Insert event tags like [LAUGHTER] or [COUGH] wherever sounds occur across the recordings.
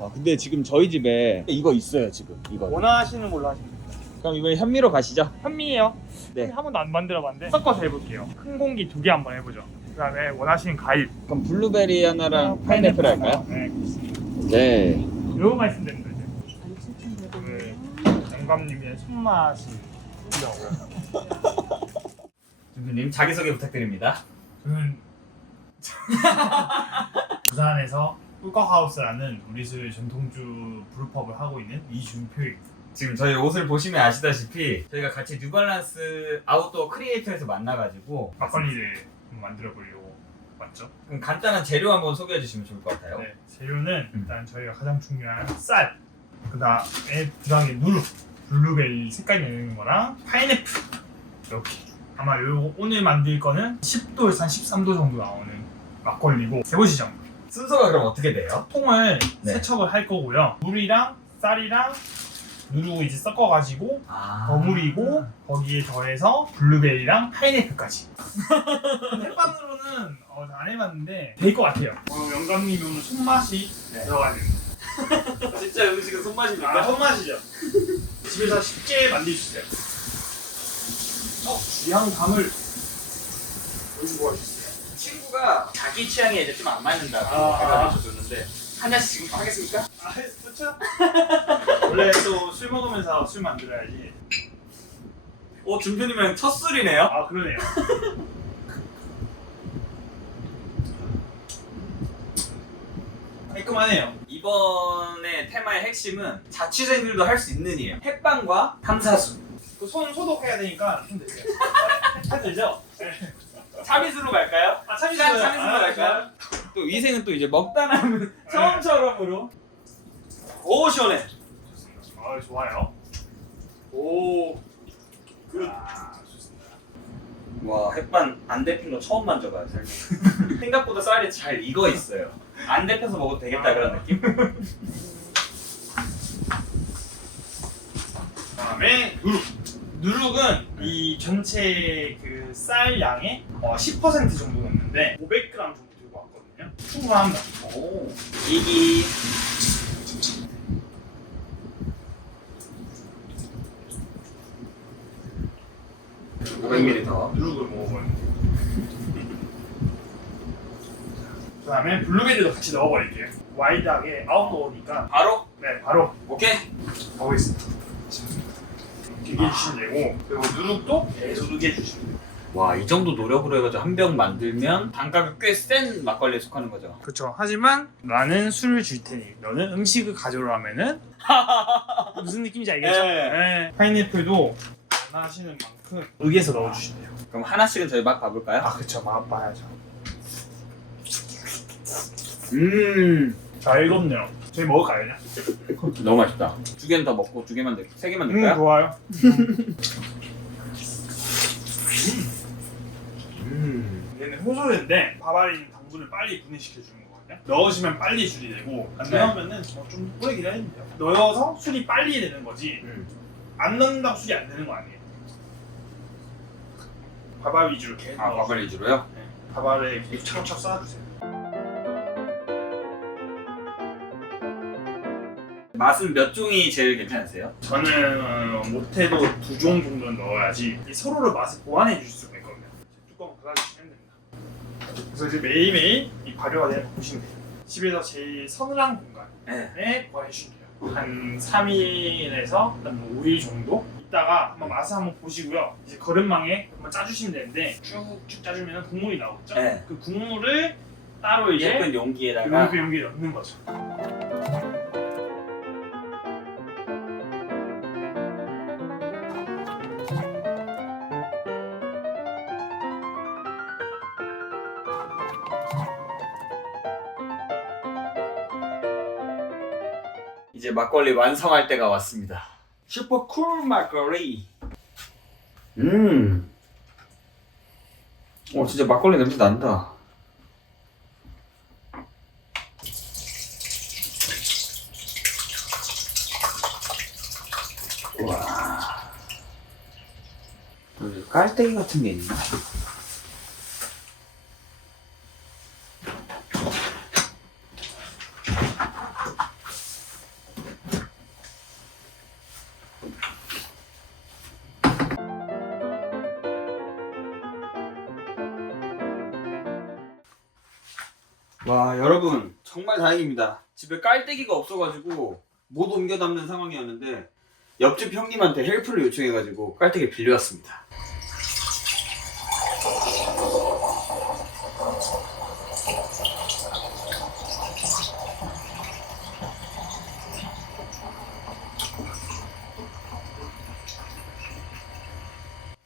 아, 근데 지금 저희 집에 이거 있어요 지금 이거. 원하시는 걸로 하시면 됩니다. 그럼 이번에 현미로 가시죠. 현미예요. 네. 한 번도 안 만들어봤는데 섞어서 해볼게요. 큰 공기 두 개 한번 해보죠. 그다음에 원하시는 과일. 그럼 블루베리 하나랑 파인애플 할까요? 네, 그렇습니다. 네. 이거 말씀드립니다. 이제. 그 영감님의 손맛이 있더라고요. 대표님 [LAUGHS] 자기소개 부탁드립니다. 저는 [LAUGHS] 부산에서 꿀꺽하우스라는 우리수의 전통주 브루펍을 하고 있는 이준표입니다. 지금 저희 옷을 보시면 아시다시피 저희가 같이 뉴발란스 아웃도어 크리에이터에서 만나가지고 막걸리를 만들어 보려고 왔죠. 그럼 간단한 재료 한번 소개해 주시면 좋을 것 같아요. 네, 재료는 음. 일단 저희가 가장 중요한 쌀, 그 다음에 부당의 누룩, 블루베리 색깔 내는 거랑 파인애플 이렇게. 아마 요 오늘 만들 거는 10도에서 한 13도 정도 나오는 막걸리고 세보시죠. 순서가 그럼 어떻게 돼요? 통을 네. 세척을 할 거고요. 물이랑 쌀이랑 누룩을 이제 섞어가지고 아. 버무리고 거기에 더해서 블루베리랑 파인애플까지. [LAUGHS] 햇반으로는 어, 안 해봤는데 될 것 같아요. 어, 영감님이 오늘 손맛이 네. 들어가야 됩니다. [LAUGHS] 진짜 음식은 손맛입니까? 아, 손맛이죠. 집에서 쉽게 만들 수 있어요. 어, 주양감을 연구하셨어요. 친구가 자기 취향에 이제 좀 안 맞는다고 아. 해가지고 줬는데 한 잔씩 지금 하겠습니까? 아, 좋죠? [LAUGHS] 원래 또 술 먹으면서 술 만들어야지. 오 준표님은 첫 술이네요. 아, 그러네요. 깔끔하네요. 이번에 테마의 핵심은 자취생들도 할 수 있는 일이에요. 햇반과 탄사수. 그 손 소독해야 되니까 힘들죠. [LAUGHS] 힘들죠? 네. 차비수로 갈까요? 아, 참이 참- 참이슬로 갈까요? 또 위생은 또 이제 먹다 남은 [LAUGHS] 처음처럼으로. 오 시원해. 아, 좋아요. 오. 굿. 아, 좋습니다. 와 햇반 안 데핀 거 처음 만져봐요. 살짝. [LAUGHS] 생각보다 쌀이 잘 익어 있어요. 안 데펴서 먹어도 되겠다 그런 느낌? 그다음에 누룩. 누룩은 이 전체 그 쌀 양의 어, 10% 정도 넣는데 500g 정도 들고 왔거든요. 충분합니다. 오 이기 더. 누룩을 먹어봐요. 그다음에 블루베리도 같이 넣어버릴게요. 와이드하게 아웃도어니까 바로 네 바로 오케이. 먹겠습니다. 되게 해주시면 되고 그리고 누룩도 계속 누게 해주시면 돼요. 와 이 정도 노력으로 해가지고 한 병 만들면 단가가 꽤 센 막걸리에 속하는 거죠. 그렇죠. 하지만 나는 술을 줄 테니 너는 음식을 가져오라면은 [LAUGHS] 무슨 느낌인지 알겠죠? 네. 네. 파인애플도 원하시는 만큼 여기에서 넣어주시면 돼요. 그럼 하나씩은 저희 맛 봐볼까요? 아 그쵸 맛봐야죠. 음자 읽었네요. 저희 먹을까요 그냥? 너무 맛있다. 두 개는 더 먹고 두 개만 넣고 세 개만 음 넣을까요? 좋아요. [LAUGHS] 얘는 효소인데 밥알에 있는 당분을 빨리 분해시켜 주는 거거든요. 넣으시면 빨리 술이 되고 안 네. 넣으면은 어, 좀 오래 기다리면 돼요. 넣어서 술이 빨리 되는 거지 음. 안 넣는다고 술이 안 되는 거 아니에요. 밥알 위주로 계속 아 넣어서 막걸리 위주로요? 네. 밥알에 계속 차곡차곡 쌓아주세요. 맛은 몇 종이 제일 괜찮으세요? 저는 어, 못해도 두 종 정도는 넣어야지 이 서로를 맛을 보완해 줄 수가 있거든요. 뚜껑 닫아주시면 됩니다. 그래서 이제 매일매일 이 발효가 되는 거 보시면 돼요. 집에서 제일 서늘한 공간에 네. 보완해 주시면 돼요. 한 3일에서 한 5일 정도 있다가 한번 맛을 한번 보시고요. 이제 거름망에 한번 짜주시면 되는데 쭉쭉 짜주면 국물이 나오겠죠? 네. 그 국물을 따로 이제 예쁜 용기에다가 용기 용기에 넣는 거죠. 이제 막걸리 완성할 때가 왔습니다. 슈퍼 쿨 막걸리. 음. 어 진짜 막걸리 냄새 난다. 와. 여기 깔때기 같은 게 있나? 여러분 정말 다행입니다. 집에 깔때기가 없어가지고 못 옮겨 담는 상황이었는데 옆집 형님한테 헬프를 요청해가지고 깔때기를 빌려왔습니다.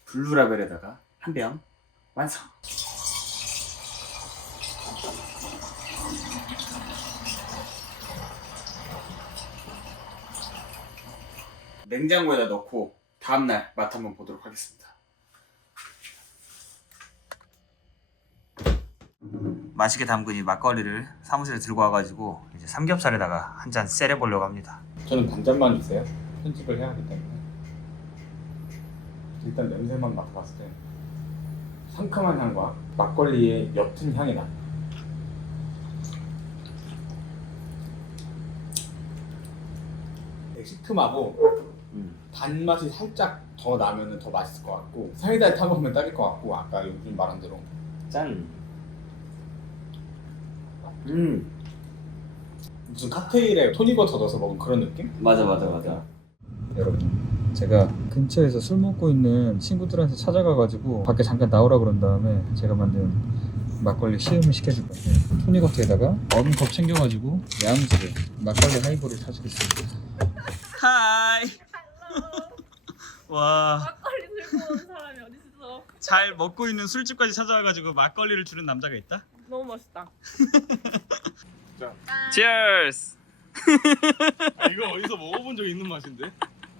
블루라벨에다가 한 병 완성. 냉장고에다 넣고 다음날 맛 한번 보도록 하겠습니다. 맛있게 담근 이 막걸리를 사무실에 들고 와가지고 이제 삼겹살에다가 한 잔 세려 보려고 합니다. 저는 반잔만 주세요. 편집을 해야 하기 때문에. 일단 냄새만 맡아봤을 때 상큼한 향과 막걸리의 옅은 향이 나. 되게 시큼하고 음. 단맛이 살짝 더 나면 더 맛있을 것 같고 사이다에 타 먹으면 딱일 것 같고 아까 요즘 말한 대로 짠. 음 무슨 칵테일에 토닉워터 넣어서 먹은 그런 느낌? 맞아 맞아 맞아. 여러분 제가 근처에서 술 먹고 있는 친구들한테 찾아가가지고 밖에 잠깐 나오라 그런 다음에 제가 만든 막걸리 시음을 시켜줄 건데 토니커트에다가 얼음컵 챙겨가지고 야무지게 막걸리 하이볼을 타주겠습니다 하이. 와. 막걸리 들고 온 사람이 어딨어? 잘 먹고 있는 술집까지 찾아와가지고 막걸리를 주는 남자가 있다? 너무 멋있다. [LAUGHS] Cheers! 아, 이거 어디서 먹어본 적 있는 맛인데?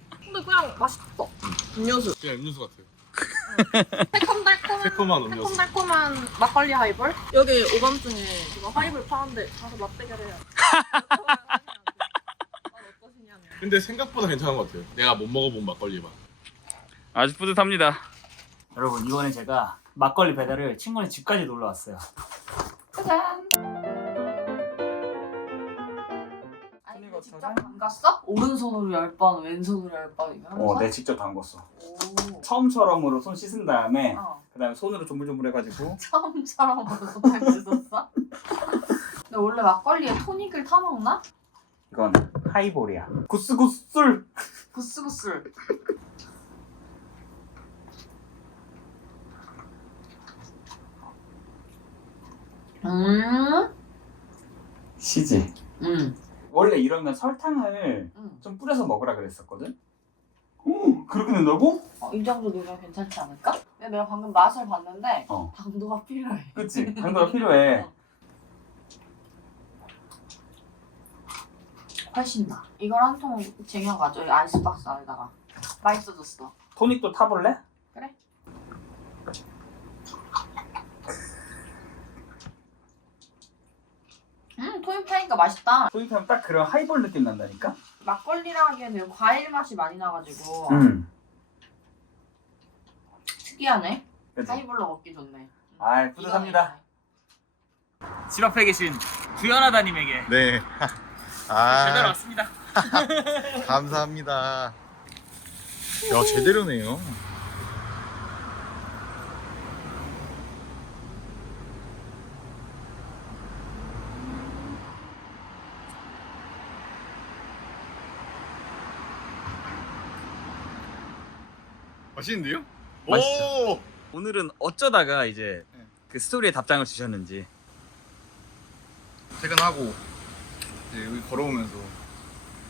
근데 그냥 맛있어. 음료수. 그냥 음료수 같아요. 새콤달콤한 새콤한 음료수. 새콤달콤한 막걸리 하이볼. 여기 오밤중에 이거 하이볼 파는데 가서 맛대결 해요. [LAUGHS] 근데 생각보다 괜찮은 것 같아요. 내가 못 먹어본 막걸리 맛. 아주 뿌듯합니다. 여러분 이번에 제가 막걸리 배달을 친구네 집까지 놀러 왔어요. 짜잔. 아니 이거 직접 담갔어? 오른손으로 열 번, 왼손으로 열 번 이거 하면서? 어, 내 직접 담궜어. 오. 처음처럼으로 손 씻은 다음에 어. 그다음에 손으로 조물조물 해가지고 [LAUGHS] 처음처럼 손을 씻었어? [LAUGHS] 근데 원래 막걸리에 토닉을 타 먹나? 이건 하이볼이야. 구스구술. 구슬구슬. 음, 시지. 음, 원래 이러면 설탕을 음. 좀 뿌려서 먹으라 그랬었거든. 오, 그렇게 된다고? 어, 이 정도 넣으면 괜찮지 않을까? 근데 내가 방금 맛을 봤는데 어. 당도가 필요해. 그치. 당도가 필요해. [LAUGHS] 어. 훨씬 나. 이걸 한 통 쟁여가지고 이 아이스박스 안에다가 맛있어졌어. 토닉도 타볼래? 그래. 음, 토닉 타니까 맛있다. 토닉하면 딱 그런 하이볼 느낌 난다니까? 막걸리라 하기에는 과일 맛이 많이 나가지고 응. 특이하네. 그치? 하이볼로 먹기 좋네. 아, 뿌듯합니다. 집 앞에 계신 구연하다님에게 네. [LAUGHS] 아, 왔습니다. [LAUGHS] 감사합니다. 야, 제대로네요. 맛있는데요? 맛있죠? 오! 오늘은 어쩌다가 이제 네. 그 스토리에 답장을 주셨는지 퇴근하고 이제 여기 걸어오면서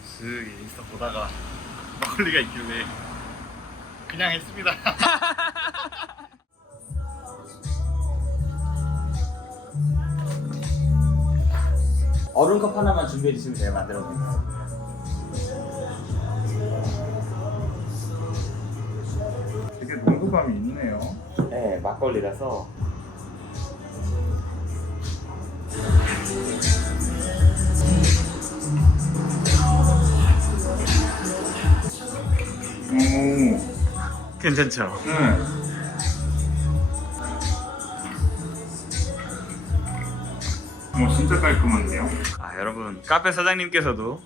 슥 인스타 보다가 [LAUGHS] 막걸리가 있길래 그냥 했습니다. [LAUGHS] 얼음컵 하나만 준비해 주시면 제가 만들어 드릴게요. 되게 농도감이 있네요 네, 막걸리라서 괜찮죠? 네. 오 진짜 깔끔한데요? 아 여러분 카페 사장님께서도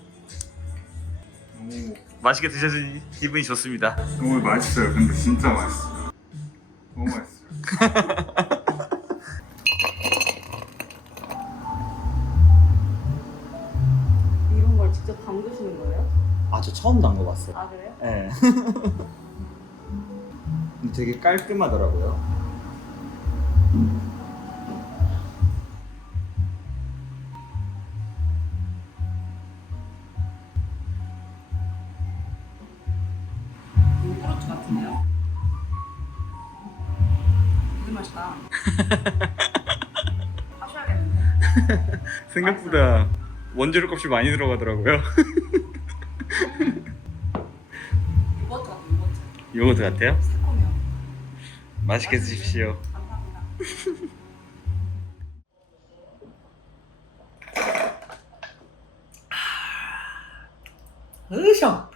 오, 맛있게 드셔서 기분이 좋습니다. 오 맛있어요 근데 진짜 맛있어요 너무 맛있어요 직접 담그시는 거예요? 아 저 처음 담궈봤어요. 아 그래요? 네. 되게 깔끔하더라고요. 요구르트 같은데요? 되게 맛있다. [LAUGHS] 하셔야겠는데. [LAUGHS] 생각보다 원재료 값이 많이 들어가더라고요. 요거트 같아 요거트. 요거트 같아요? 맛있게 드십시오. 으셔.